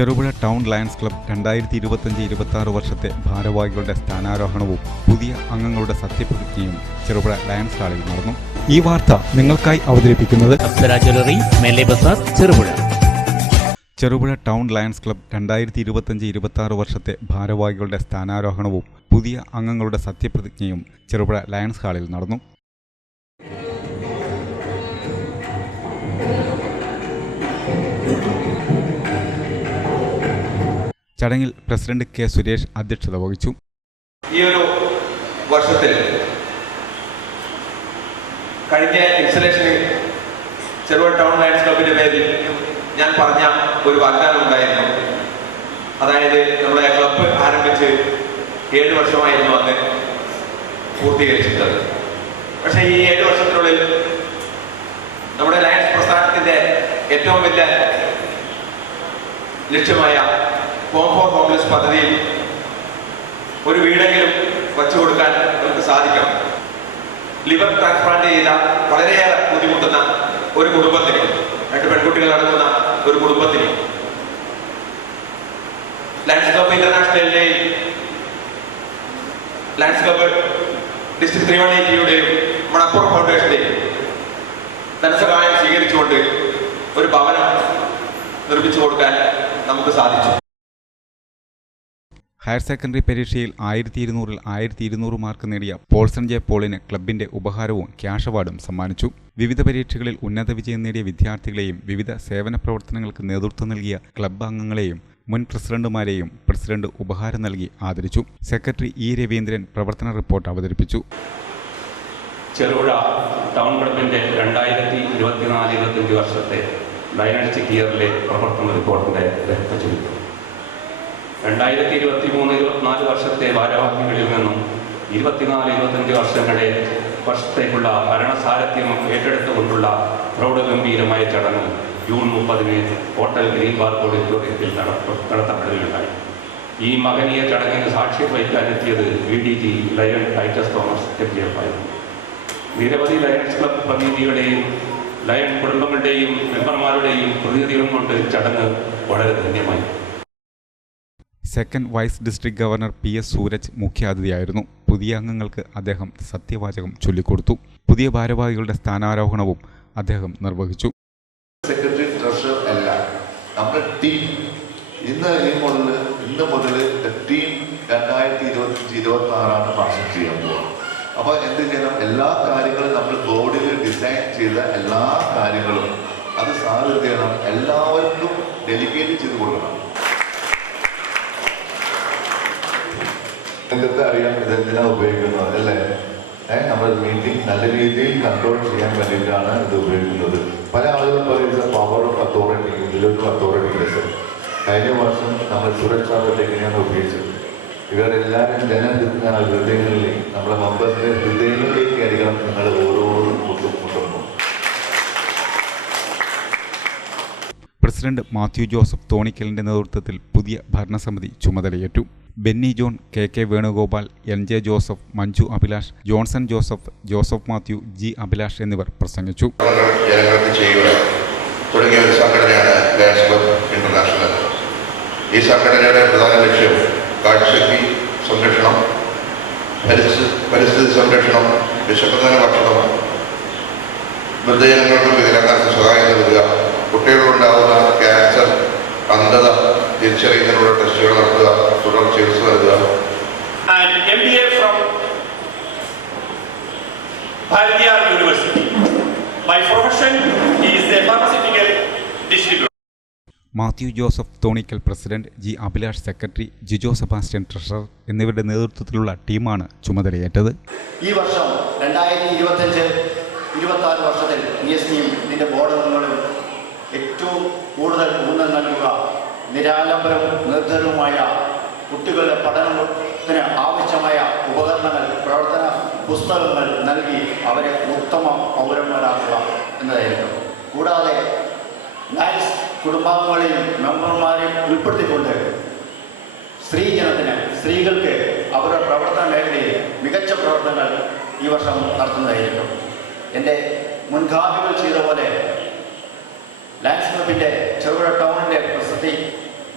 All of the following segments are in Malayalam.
ചെറുപുഴ ടൗൺ ലയൺസ് ക്ലബ് രണ്ടായിരത്തി ഇരുപത്തഞ്ച് ഇരുപത്തി ആറ് വർഷത്തെ ഭാരവാഹികളുടെ സ്ഥാനാരോഹണവും പുതിയ അംഗങ്ങളുടെ സത്യപ്രതിജ്ഞയും ചെറുപുഴ ലയൺസ് ഹാളിൽ നടന്നു. ഈ വാർത്ത നിങ്ങൾക്കായി അവതരിപ്പിക്കുന്നത് Cherupuzha. Cherupuzha town lions club രണ്ടായിരത്തി ഇരുപത്തഞ്ച് ഇരുപത്തി ആറ് വർഷത്തെ ഭാരവാഹികളുടെ സ്ഥാനാരോഹണവും പുതിയ അംഗങ്ങളുടെ സത്യപ്രതിജ്ഞയും ചെറുപുഴ ലയൺസ് ഹാളിൽ നടന്നു. ചടങ്ങിൽ പ്രസിഡന്റ് കെ സുരേഷ് അധ്യക്ഷത വഹിച്ചു. ഈ ഒരു വർഷത്തിൽ കഴിഞ്ഞ ഇൻസ്റ്റലേഷനിൽ ചെറുവ ടൗൺ ലൈൻസ് ക്ലബിന്റെ പേരിൽ ഞാൻ പറഞ്ഞ ഒരു വാഗ്ദാനം ഉണ്ടായിരുന്നു. അതായത് നമ്മുടെ ക്ലബ്ബ് ആരംഭിച്ച് ഏഴ് വർഷമായിരുന്നു അന്ന് പൂർത്തീകരിച്ചിട്ടുള്ളത്. പക്ഷേ ഈ ഏഴ് വർഷത്തിനുള്ളിൽ നമ്മുടെ ലയൺസ് പ്രസ്ഥാനത്തിന്റെ ഏറ്റവും വലിയ ലക്ഷ്യമായ ഹോം ഹോംലെസ് പദ്ധതിയിൽ ഒരു വീടെങ്കിലും വച്ചു കൊടുക്കാൻ നമുക്ക് സാധിക്കും ലിവർ ട്രാൻസ്പ്ലാന്റ് ചെയ്ത വളരെയേറെ ബുദ്ധിമുട്ടുന്ന ഒരു കുടുംബത്തിന് രണ്ട് പെൺകുട്ടികൾ അടങ്ങുന്ന ഒരു കുടുംബത്തിന് ക്ലബ് ഇന്റർനാഷണലിന്റെയും ക്ലബ് ഡിസ്ട്രിക്ട് ത്രിവണിയുടെയും മണപ്പുറം ഫൗണ്ടേഷന്റെയും ധനസഹായം സ്വീകരിച്ചുകൊണ്ട് ഒരു ഭവനം നിർമ്മിച്ചു കൊടുക്കാൻ നമുക്ക് സാധിച്ചു. ഹയർ സെക്കൻഡറി പരീക്ഷയിൽ ആയിരത്തി ഇരുന്നൂറിൽ ആയിരത്തി ഇരുന്നൂറ് മാർക്ക് നേടിയ പോൾസൺ ജെ പോളിന് ക്ലബിന്റെ ഉപഹാരവും ക്യാഷ് അവാർഡും സമ്മാനിച്ചു. വിവിധ പരീക്ഷകളിൽ ഉന്നത വിജയം നേടിയ വിദ്യാർത്ഥികളെയും വിവിധ സേവന പ്രവർത്തനങ്ങൾക്ക് നേതൃത്വം നൽകിയ ക്ലബ് അംഗങ്ങളെയും മുൻ പ്രസിഡന്റുമാരെയും പ്രസിഡന്റ് ഉപഹാരം നൽകി ആദരിച്ചു. സെക്രട്ടറി ഇ രവീന്ദ്രൻ പ്രവർത്തന റിപ്പോർട്ട് അവതരിപ്പിച്ചു. ചെറുപുഴ ടൗൺ ക്ലബിന്റെ രണ്ടായിരത്തി ഇരുപത്തിനാല് വർഷത്തെ പ്രവർത്തന രക്തചുരുക്കം രണ്ടായിരത്തി ഇരുപത്തി മൂന്ന് ഇരുപത്തിനാല് വർഷത്തെ ഭാരവാഹികളിൽ നിന്നും ഇരുപത്തിനാല് ഇരുപത്തഞ്ച് വർഷങ്ങളെ വർഷത്തേക്കുള്ള ഭരണസാരഥ്യം ഏറ്റെടുത്തുകൊണ്ടുള്ള പ്രൗഢഗംഭീരമായ ചടങ്ങ് ജൂൺ മുപ്പതിന് ഹോട്ടൽ ഗ്രീൻ പാർക്ക് ഓഡിറ്റോറിയത്തിൽ നടത്ത നടത്തപ്പെടുകയുണ്ടായി. ഈ മകനീയ ചടങ്ങിന് സാക്ഷ്യം വഹിക്കാനെത്തിയത് V D G lion Titus Thomas M G F ആയിരുന്നു. നിരവധി ലയൺസ് ക്ലബ് പ്രതിനിധികളെയും ലയൺ കുടുംബങ്ങളുടെയും മെമ്പർമാരുടെയും പ്രതിനിധികളും കൊണ്ട് ചടങ്ങ് വളരെ ധന്യമായി second vice district governor P S Sooraj മുഖ്യാതിഥിയായിരുന്നു. പുതിയ അംഗങ്ങൾക്ക് അദ്ദേഹം സത്യവാചകം ചൊല്ലിക്കൊടുത്തു. പുതിയ ഭാരവാഹികളുടെ സ്ഥാനാരോഹണവും അദ്ദേഹം നിർവഹിച്ചു. സെക്രട്ടറി ട്രഷറർ അല്ല. നമ്മുടെ ടീം. ഇന്ന് ഈ മുതൽ ഇന്ന് മുതൽ ടീം രണ്ടായിരത്തി ഇരുപത്തി ഇരുപത്തി ആറാണ് ചെയ്യാൻ പോകുന്നത് അപ്പോൾ എന്ത് ചെയ്യണം? എല്ലാ കാര്യങ്ങളും നമ്മൾ ബോർഡിൽ ഡിസൈൻ ചെയ്ത എല്ലാ കാര്യങ്ങളും അത് സാധ്യത ചെയ്യണം? എല്ലാവർക്കും ഡെലിഗേറ്റ് ചെയ്ത് കൊടുക്കണം. നിങ്ങൾക്ക് അറിയാം ഇതെന്തിനാണ് ഉപയോഗിക്കുന്നത് അല്ലേ? ഏഹ് നമ്മൾ മീറ്റിംഗ് നല്ല രീതിയിൽ കൺട്രോൾ ചെയ്യാൻ വേണ്ടിയിട്ടാണ് ഇത് ഉപയോഗിക്കുന്നത്. പല ആളുകളും പറയുന്നത് പവർ ഓഫ് അതോറിറ്റി ഇതിലൊരു അതോറിറ്റി ഉണ്ട് കഴിഞ്ഞ വർഷം നമ്മൾ സുരക്ഷാ എങ്ങനെയാണ് ഉപയോഗിച്ചത്? ഇവരെല്ലാവരും ജനഹൃദയ ഹൃദയങ്ങളിലേക്ക് നമ്മുടെ മെമ്പേഴ്സിന്റെ ഹൃദയങ്ങളിലേക്ക് ആയിരിക്കണം നിങ്ങൾ ഓരോന്നും മുട്ടും. പ്രസിഡന്റ് മാത്യു ജോസഫ് തോണിക്കലിന്റെ നേതൃത്വത്തിൽ പുതിയ ഭരണസമിതി ചുമതലയേറ്റു. Benny John K K Venugopal N J Joseph Manju Abhilash Johnson Joseph Joseph Mathew G Abhilash എന്നിവർ പ്രസംഗിച്ചു. തുടങ്ങിയ ഒരു സംഘടനയാണ് ലയൺസ് ഇന്റർനാഷണൽ ഈ സംഘടനയുടെ പ്രധാന ലക്ഷ്യം കാഴ്ചശക്തി സംരക്ഷണം പരിസ്ഥിതി സംരക്ഷണം വിശപ്പുദാന ഭക്ഷണം വൃദ്ധജനങ്ങൾക്ക് വികലാംഗങ്ങൾക്ക് സഹായം നൽകുക കുട്ടികളിലുണ്ടാകുന്ന ക്യാൻസർ അന്ധത തിരിച്ചറിയുന്നതിനുള്ള ടെസ്റ്റുകൾ നടത്തുക തുടർ ചികിത്സ നൽകുക and MBA from Bharatiyar University. My profession is a pharmaceutical distributor. Mathew Joseph Thonikkal president G Abhilash secretary Jijo Sebastian treasurer എന്നിവരുടെ നേതൃത്വത്തിലുള്ള ടീമാണ് ചുമതലയേറ്റത് ഈ വർഷം രണ്ടായിരത്തി ഇരുപത്തഞ്ച് ഇരുപത്തി ആറ് വർഷത്തിൽ പി എസ് സിയും ഇതിന്റെ ബോർഡുകളും ഏറ്റവും കൂടുതൽ ഊന്നൽ നൽകുക നിരാലംബരവും നിർദ്ധരവുമായ കുട്ടികളുടെ പഠനത്തിന് ആവശ്യമായ ഉപകരണങ്ങൾ പ്രവർത്തന പുസ്തകങ്ങൾ നൽകി അവരെ ഉത്തമ പൗരന്മാരാക്കുക എന്നതായിരുന്നു കൂടാതെ നൈസ് കുടുംബാംഗങ്ങളെയും മെമ്പർമാരെയും ഉൾപ്പെടുത്തിക്കൊണ്ട് സ്ത്രീജനത്തിന് സ്ത്രീകൾക്ക് അവരുടെ പ്രവർത്തന മേഖലയിൽ മികച്ച പ്രവർത്തനങ്ങൾ ഈ വർഷം നടത്തുന്നതായിരുന്നു എന്റെ മുൻഗാമികൾ ചെയ്ത പോലെ ലയൻസ് ക്ലബിന്റെ ചെറുപുഴ ടൗണിന്റെ പ്രസിദ്ധി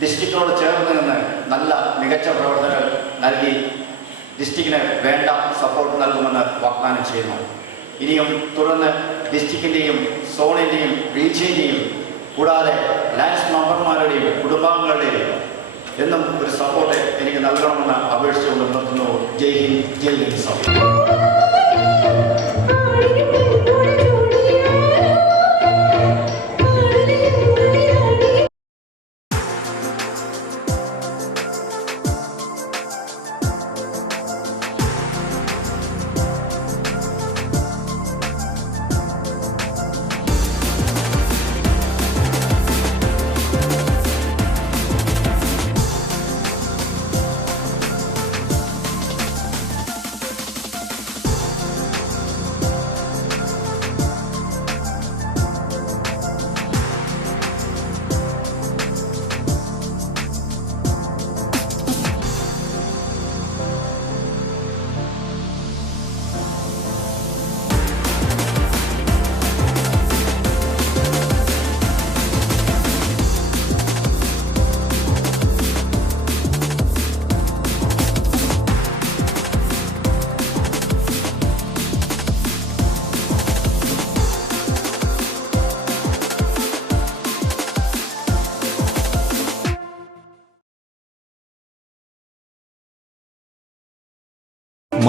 ഡിസ്ട്രിക്റ്റിനോട് ചേർന്ന് നിന്ന് നല്ല മികച്ച പ്രവർത്തനങ്ങൾ നൽകി ഡിസ്ട്രിക്റ്റിന് വേണ്ട സപ്പോർട്ട് നൽകുമെന്ന് വാഗ്ദാനം ചെയ്യുന്നു. ഇനിയും തുടർന്ന് ഡിസ്ട്രിക്റ്റിന്റെയും സോണിന്റെയും റീജിയന്റെയും കൂടാതെ ലാൻഡ് മെമ്പർമാരുടെയും കുടുംബാംഗങ്ങളുടെയും എന്നും ഒരു സപ്പോർട്ട് എനിക്ക് നൽകണമെന്ന് അപേക്ഷിച്ചുകൊണ്ട് നിർത്തുന്നു. ജയ് ഹിന്ദ് ജയ് ഹിന്ദ്